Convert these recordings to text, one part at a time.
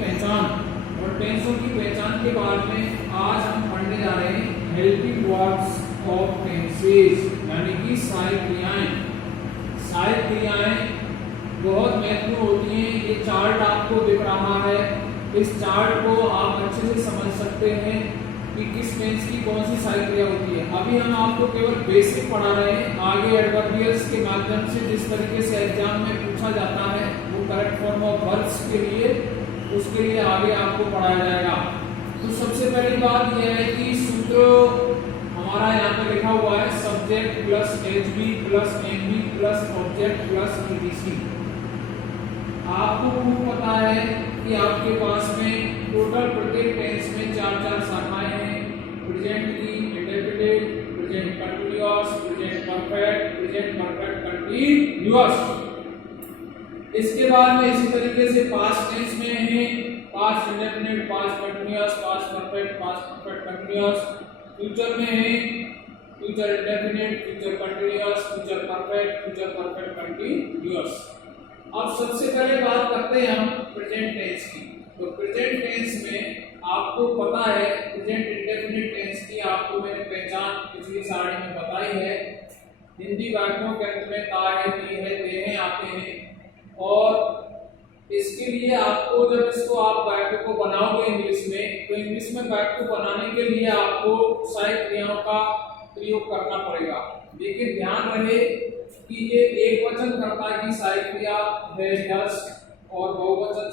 पहचान। और टेंसों की पहचान के बाद में आज हम पढ़ने जा रहे हैं हेल्पिंग वर्ब्स ऑफ टेंसेस, यानी कि सहायक क्रियाएं। सहायक क्रियाएं बहुत महत्वपूर्ण होती हैं। ये चार्ट आपको दिख रहा है, इस चार्ट को आप अच्छे से समझ सकते हैं कि किस टेंस की कौन सी सहायक क्रिया होती है। अभी हम आपको केवल बेसिक पढ़ा रहे हैं, आगे एडवर्बियल्स के माध्यम से जिस तरीके से एग्जाम में पूछा जाता है वो करेक्ट फॉर्म ऑफ वर्ब्स के लिए, उसके लिए आगे आपको पढ़ाया जाएगा। तो सबसे पहली बात यह है कि सूत्र हमारा यहाँ पे लिखा हुआ है subject plus HB plus MB plus object plus etc. आपको पता है कि आपके पास में टोटल प्रत्येक टेंस में 4 शाखाएं हैं। प्रेजेंट की, indefinite, present continuous, present perfect, present perfect continuous. इसके बाद में इसी तरीके से पास्ट टेंस में है past indefinite, past continuous, past perfect, past perfect continuous. Future में है future indefinite, future continuous, future perfect, future perfect continuous. अब सबसे पहले बात करते हैं हम प्रेजेंट टेंस की। तो प्रेजेंट टेंस में आपको पता है प्रेजेंट इंडेफिनिट टेंस की आपको मैंने पहचान पिछली साड़ी में बताई है। हिंदी वाक्यों के अंत में ता है, ती है, ते हैं, आते हैं। और इसके लिए आपको जब इसको आप वाक्य को बनाओगे इंग्लिश में, तो इंग्लिश में वाक्य को बनाने के लिए आपको सहायक क्रियाओं का प्रयोग करना पड़ेगा। लेकिन ध्यान रहे कि ये एक वचन कर्ता की सहायक क्रिया है डस, और बहुवचन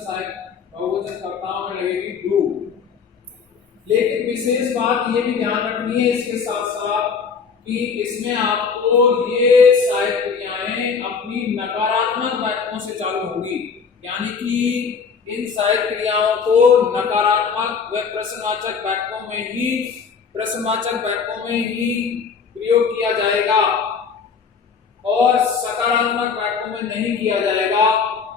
कर्ताओं में लगेगी डू। लेकिन विशेष बात ये भी ध्यान रखनी है इसके साथ साथ कि इसमें आपको ये सहायक क्रियाएं अपनी नकारात्मक वाक्यों से चालू होंगी, यानी कि इन सहायक क्रियाओं को नकारात्मक व प्रश्नवाचक वाक्यों में ही प्रयोग किया जाएगा और सकारात्मक वाक्यों में नहीं किया जाएगा।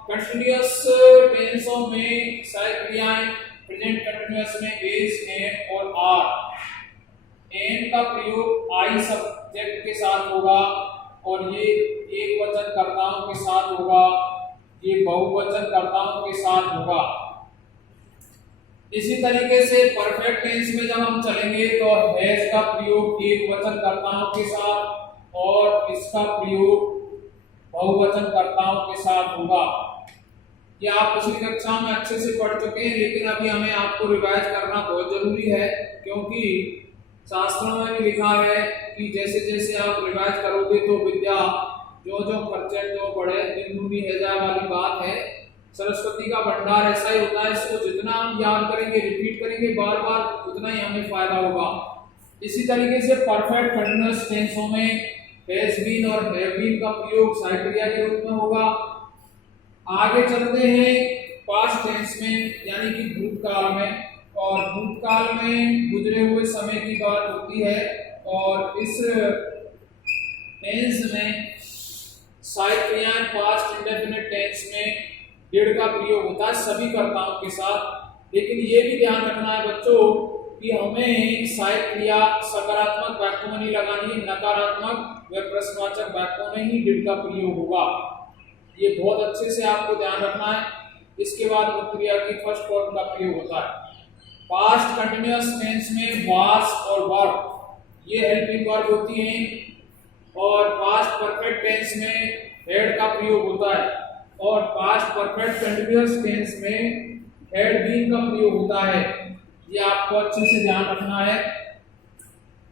कंटीन्यूअस टेंसों में सहायक क्रियाएं प्रेजेंट कंटीन्यूअस में इज, एम और आर। एम का प्रयोग आई सब्जेक्ट के साथ होगा और ये एक वचन कर्ताओं के साथ होगा, ये बहुवचन कर्ताओं के साथ होगा। इसी तरीके से परफेक्ट टेंस में जब हम चलेंगे तो हैज का प्रयोग एक वचन कर्ताओं के साथ और इसका प्रयोग बहुवचन कर्ताओं के साथ होगा। ये आप पिछली कक्षा में अच्छे से पढ़ चुके हैं, लेकिन अभी हमें आपको रिवाइज करना बहुत जरूरी है, क्योंकि शास्त्रों में भी लिखा है कि जैसे जैसे आप रिवाइज करोगे तो विद्या जो खर्चे जो बढ़े दिन दूनी है जाए वाली बात है। सरस्वती का भंडार ऐसा ही होता है, इसको जितना हम याद करेंगे, रिपीट करेंगे बार बार, उतना ही हमें फायदा होगा। इसी तरीके से परफेक्ट कंटीन्यूअस टेंसों में हैज बीन और हैव बीन का प्रयोग सहायक क्रिया के रूप में होगा। आगे चलते हैं पास्ट टेंस में, यानी कि भूतकाल में। और भूतकाल में गुजरे हुए समय की बात होती है और इस टेंस में सहायक क्रियाएं पास्ट इंडेफिनिट टेंस में डिड का प्रयोग होता है सभी कर्ताओं के साथ। लेकिन ये भी ध्यान रखना है बच्चों कि हमें सहायक क्रिया सकारात्मक वाक्यों में नहीं लगानी है, नकारात्मक व प्रश्नवाचक वाक्यों में ही डिड का प्रयोग होगा। ये बहुत अच्छे से आपको ध्यान रखना है। इसके बाद क्रिया की फर्स्ट फॉर्म का प्रयोग होता है। पास्ट कंटीन्यूअस टेंस में वाज और वर ये हेल्पिंग वर्ब होती हैं और पास्ट परफेक्ट टेंस में हैड का प्रयोग होता है और पास्ट परफेक्ट कंटीन्यूअस टेंस में हैड बीन का प्रयोग होता है। ये आपको अच्छे से ध्यान रखना है।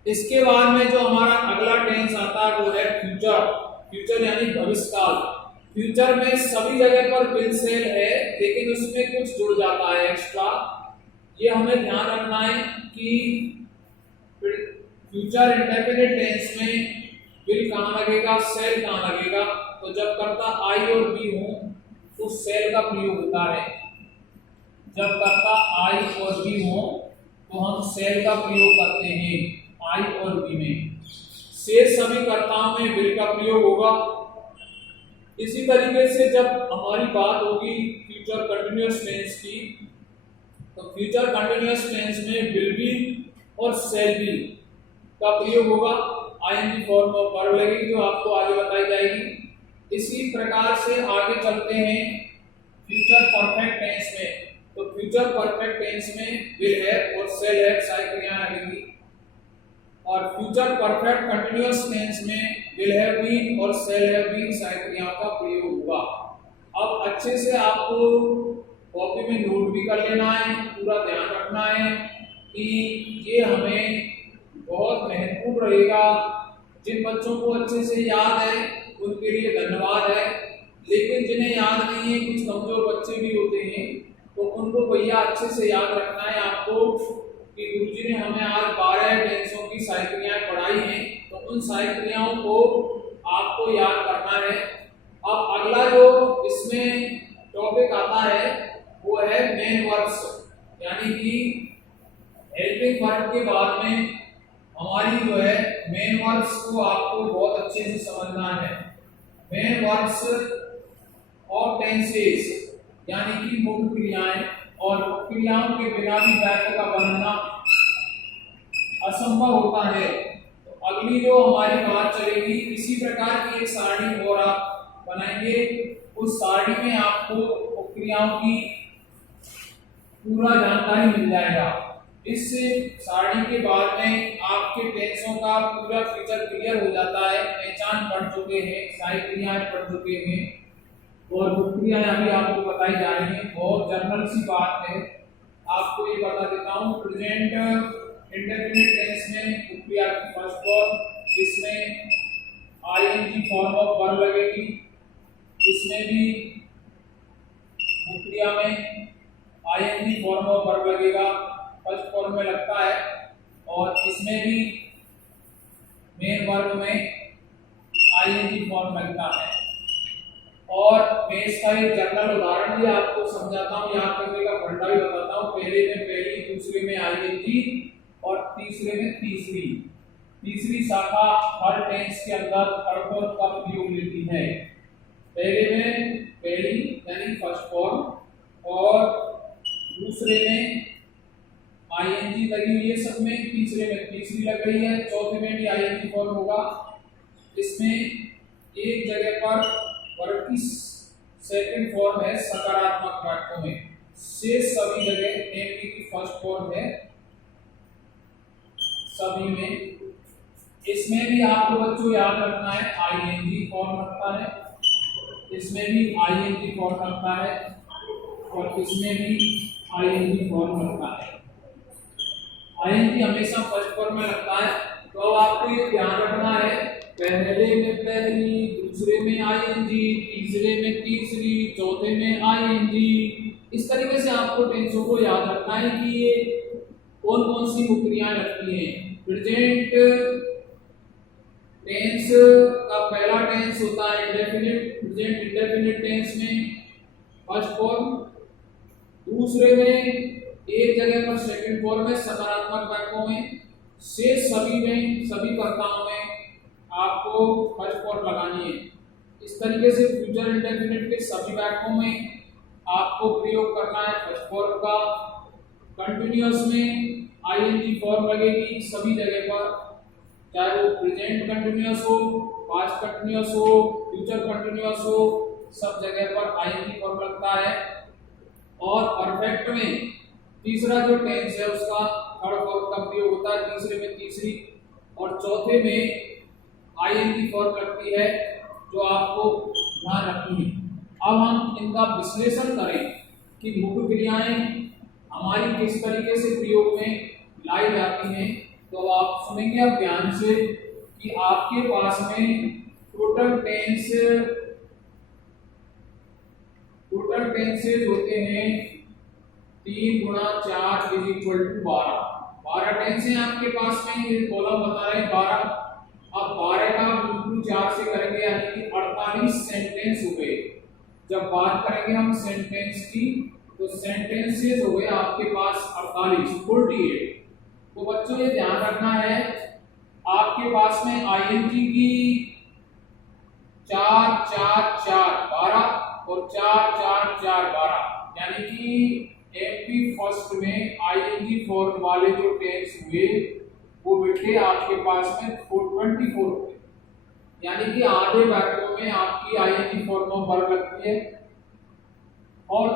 इसके बाद में जो हमारा अगला टेंस आता है वो है फ्यूचर। फ्यूचर यानी भविष्यकाल। फ्यूचर में सभी जगह पर विल सेल है, लेकिन उसमें कुछ जुड़ जाता है एक्स्ट्रा। ये हमें ध्यान रखना है कि फ्यूचर इंडेफिनिट टेंस में विल कहाँ लगेगा, सेल कहाँ लगेगा। तो जब कर्ता आई और बी हो तो सेल का प्रयोग होता है। जब कर्ता आई और बी हो तो हम सेल का प्रयोग करते हैं आई और बी में। शेष सभी कर्ताओं में विल का प्रयोग होगा। इसी तरीके से जब हमारी बात होगी फ्यूचर कंटीन्यूअस टेंस की, तो फ्यूचर कंटीन्यूअस टेंस में विल बी और शैल बी का प्रयोग होगा। आईएनजी फॉर्म ऑफ वर्ब लगेगी जो आपको आगे बताई जाएगी। इसी प्रकार से आगे चलते हैं फ्यूचर परफेक्ट टेंस में। तो फ्यूचर परफेक्ट टेंस में विल हैव और शैल हैव सारी क्रियाएं लगेंगी, और फ्यूचर परफेक्ट कंटीन्यूअस टेंस में विल हैव बीन और शैल हैव बीन सारी क्रियाओं का प्रयोग होगा। अब अच्छे से आपको कॉपी में नोट भी कर लेना है, पूरा ध्यान रखना है कि ये हमें बहुत महत्वपूर्ण रहेगा। जिन बच्चों को अच्छे से याद है उनके लिए धन्यवाद है, लेकिन जिन्हें याद नहीं है, कुछ कमजोर बच्चे भी होते हैं, तो उनको भैया अच्छे से याद रखना है आपको कि गुरुजी ने हमें आज 12 टेंसों की सारी क्रियाएं पढ़ाई हैं, तो उन सारी क्रियाओं को आपको याद करना है। अब अगला जो इसमें टॉपिक आता है वो है मेन वर्ब्स, यानी कि हेल्पिंग वर्ब के बाद में हमारी जो है मेन वर्ब्स को आपको बहुत अच्छे से समझना है। मेन वर्ब्स और टेंसेस यानी कि मुख्य क्रियाएं, और क्रियाओं के बिना भी वाक्य का बनना असंभव होता है। तो अगली जो हमारी बात चलेगी, इसी प्रकार की एक सारणी और आप बनाएंगे, उस सारणी में आपको क्रियाओं की पूरा जानकारी मिल जाएगा। इस सारणी के बाद में आपके टेंसों का पूरा फीचर क्लियर हो जाता है, पहचान पढ़ चुके हैं, सारी क्रियाएं पढ़ चुके हैं, और वो क्रियाएं अभी आपको बताई जा रही हैं। बहुत जनरल सी बात है, आपको ये बता देता हूँ। प्रेजेंट इंडेफिनिट टेंस में क्रिया की फर्स्ट फॉर्म, इसमें आईएनजी फॉर्म ऑफ वर्ब लगेगी, इसमें भी क्रिया में आईएनजी फॉर्म ऑफ वर्ब लगेगा, फर्स्ट फॉर्म में लगता है, और इसमें भी मेन वर्ब में आईएनजी फॉर्म लगता है। और मैं इसका एक जनरल उदाहरण भी आपको समझाता हूँ, याद करने का फंडा भी बताता हूँ। पहले में पहली, दूसरे में आईएनजी और तीसरे में तीसरी। तीसरी शाखा हर टेंस के अंदर थर्ड फॉर्म का प्रयोग लेती है। पहले में पहली यानी फर्स्ट फॉर्म, और दूसरे में आईएनजी लगी हुई है सब में, तीसरे में तीसरी लग रही है, चौथे में भी आईएनजी फॉर्म होगा। इसमें एक जगह पर वर्ब की सेकंड फॉर्म है सकारात्मक वाक्यों में, शेष सभी जगह नेमली की फर्स्ट फॉर्म है सभी में। इसमें भी आपको बच्चों याद रखना है आईएनजी फॉर्म रखता है, इसमें भी आईएनजी फॉर्म रखता है, और इसमें भी आईएनजी फॉर्म रखता है। आईएनजी हमेशा फर्स्ट फॉर्म में लगता है। तो अब आपको ये ध्यान रखना है, पहले में पहली, दूसरे में आईएनजी, तीसरे में तीसरी, चौथे में आईएनजी। इस तरीके से आपको टेंसों को याद रखना है कि ये कौन कौन सी मुख्य क्रियाएं लगती हैं। प्रेजेंट टेंस का पहला टेंस होता है इंडेफिनिट, प्रेजेंट इंडेफिनिट टेंस में फर्स्ट फॉर्म, दूसरे में एक जगह पर सेकंड फॉर्म है सकारात्मक वाक्यों में, शेष सभी में, सभी कर्ताओं में आपको फर्स्ट फॉर्म लगानी है। इस तरीके से फ्यूचर इंडेफिनिट के सभी वाक्यों में आपको प्रयोग करना है फर्स्ट फॉर्म का। कंटिन्यूअस में आईएनजी फॉर्म लगेगी सभी जगह पर, चाहे वो प्रेजेंट कंटिन्यूअस हो, पास्ट कंटिन्यूअस हो, फ्यूचर कंटिन्यूअस हो, सब जगह पर आईएनजी फॉर्म लगता है। और परफेक्ट में तीसरा जो टेंस है उसका थर्ड फॉर्म का प्रयोग होता है, तीसरे में तीसरी, और चौथे में आईएनजी फॉर्म लगती है, जो आपको ध्यान रखनी है। अब हम इनका विश्लेषण करें कि मुख्य क्रियाएं हमारी किस तरीके से प्रयोग में लाई जाती हैं, तो आप सुनेंगे अब ध्यान से कि आपके पास में टोटल टेंसेज होते हैं 3 गुणा 4 इज इक्वल टू 12। 12 टेंस हैं आपके पास में, ये कॉलम बता रहे हैं 12। अब 12 का गुणा 4 से करेंगे यानी कि 48 सेंटेंस हो गए। जब बात करेंगे हम सेंटेंस की, तो सेंटेंसेस हो गए आपके पास 48। तो बच्चों ये ध्यान रखना है, आपके पास में आईएनजी की 4 4 4 12 और 4 4 4 12, यानी कि एमपी फर्स्ट में आईएनजी फॉर्म वाले जो टेंस हुए वो बेटे आपके पास में 24 हुए, यानी कि आधे वाक्यों में आपकी आईएनजी फॉर्म ऑफ वर्ब लगती है। और